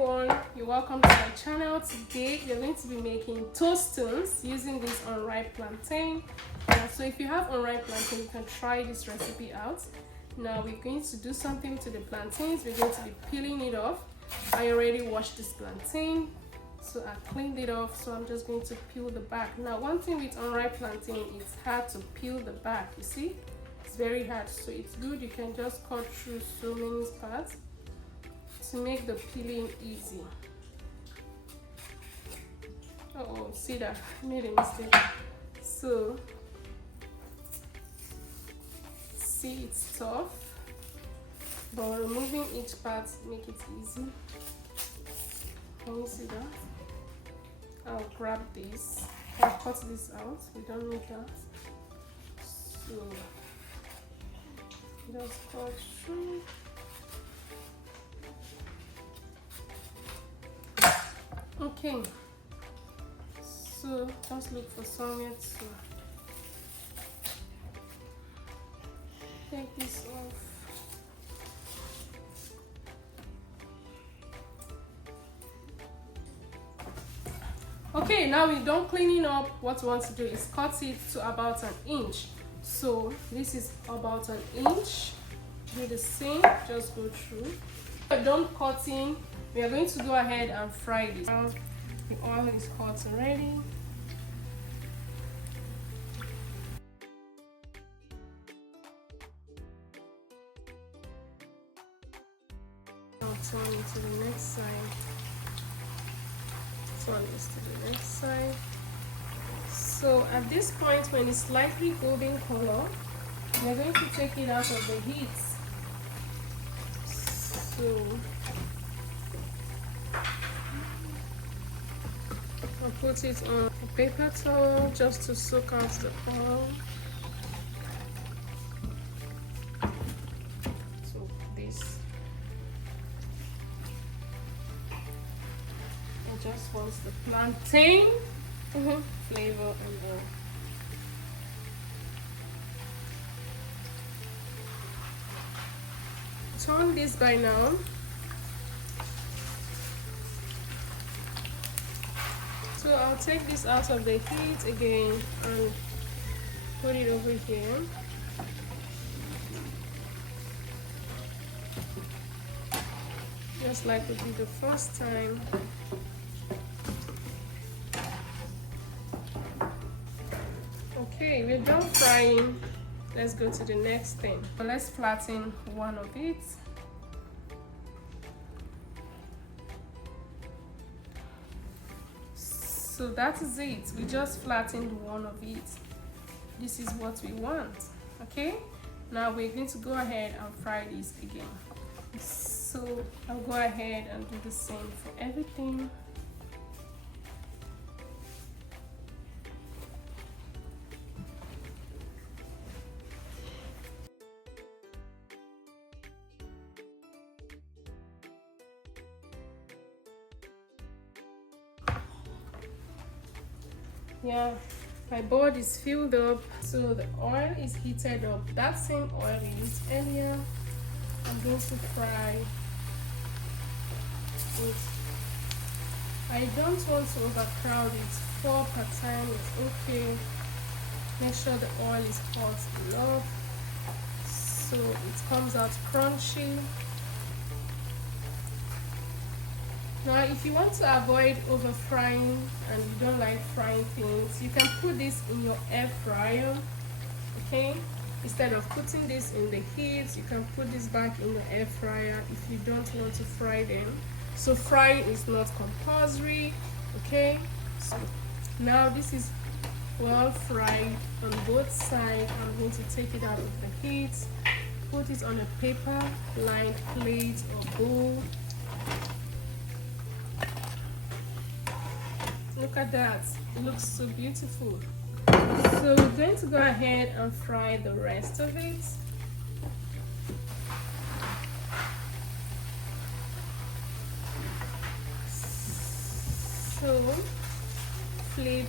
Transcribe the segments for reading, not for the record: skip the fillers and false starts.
everyone, you're welcome to my channel. Today we're going to be making tostones using this unripe plantain. So if you have unripe plantain, you can try this recipe out. Now we're going to do something to the plantains. We're going to be peeling it off. I already washed this plantain, so I cleaned it off, so I'm just going to peel the back. Now one thing with unripe plantain, it's hard to peel the back, you see, it's very hard, so it's good you can just cut through so many parts to make the peeling easy. Oh, see that I made a mistake. So see, it's tough, but removing each part make it easy. Can you see that? I'll grab this. I'll cut this out. We don't need that. So just cut through. Okay, so just look for somewhere to take this off. Okay, now we're done cleaning up. What we want to do is cut it to about an inch. So this is about an inch. Do the same, just go through. We're done cutting. We are going to go ahead and fry this. Now the oil is hot already. I'll turn it to the next side. Turn this to the next side. So at this point, when it's slightly golden color, we're going to take it out of the heat. So I'll put it on a paper towel just to soak out the oil. So this, I just want the plantain flavor and the turn this by now. So I'll take this out of the heat again and put it over here. Just like we did the first time. Okay, we're done frying. Let's go to the next thing. Let's flatten one of it. So that is it. We just flattened one of it. This is what we want. Okay, now we're going to go ahead and fry this again. So I'll go ahead and do the same for everything. Yeah, my board is filled up, so the oil is heated up. That same oil we used earlier, I'm going to fry it. I don't want to overcrowd it. 4 per time is okay. Make sure the oil is hot enough so it comes out crunchy. Now if you want to avoid over frying and you don't like frying things, you can put this in your air fryer. Okay, instead of putting this in the heat, you can put this back in the air fryer if you don't want to fry them. So frying is not compulsory. Okay, so now this is well fried on both sides. I'm going to take it out of the heat, put it on a paper lined plate or bowl. Look at that, it looks so beautiful. So we're going to go ahead and fry the rest of it. So flip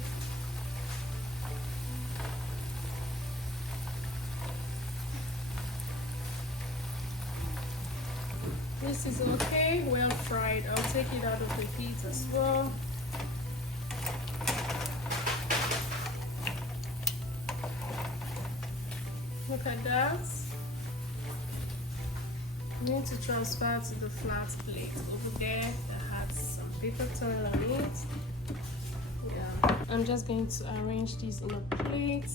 This is okay, well fried. I'll take it out of the heat as well. Look at that. I'm going to transfer to the flat plate over there that has some paper towel on it. Yeah, I'm just going to arrange these in a plate.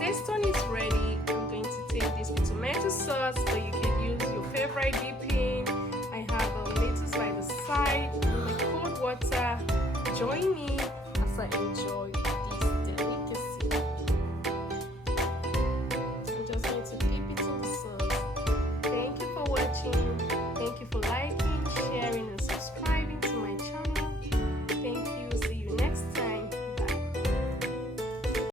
Testone is ready. I'm going to take this with tomato sauce, but you can use your favorite dipping. I have a lettuce by the side and my cold water. Join me as I enjoy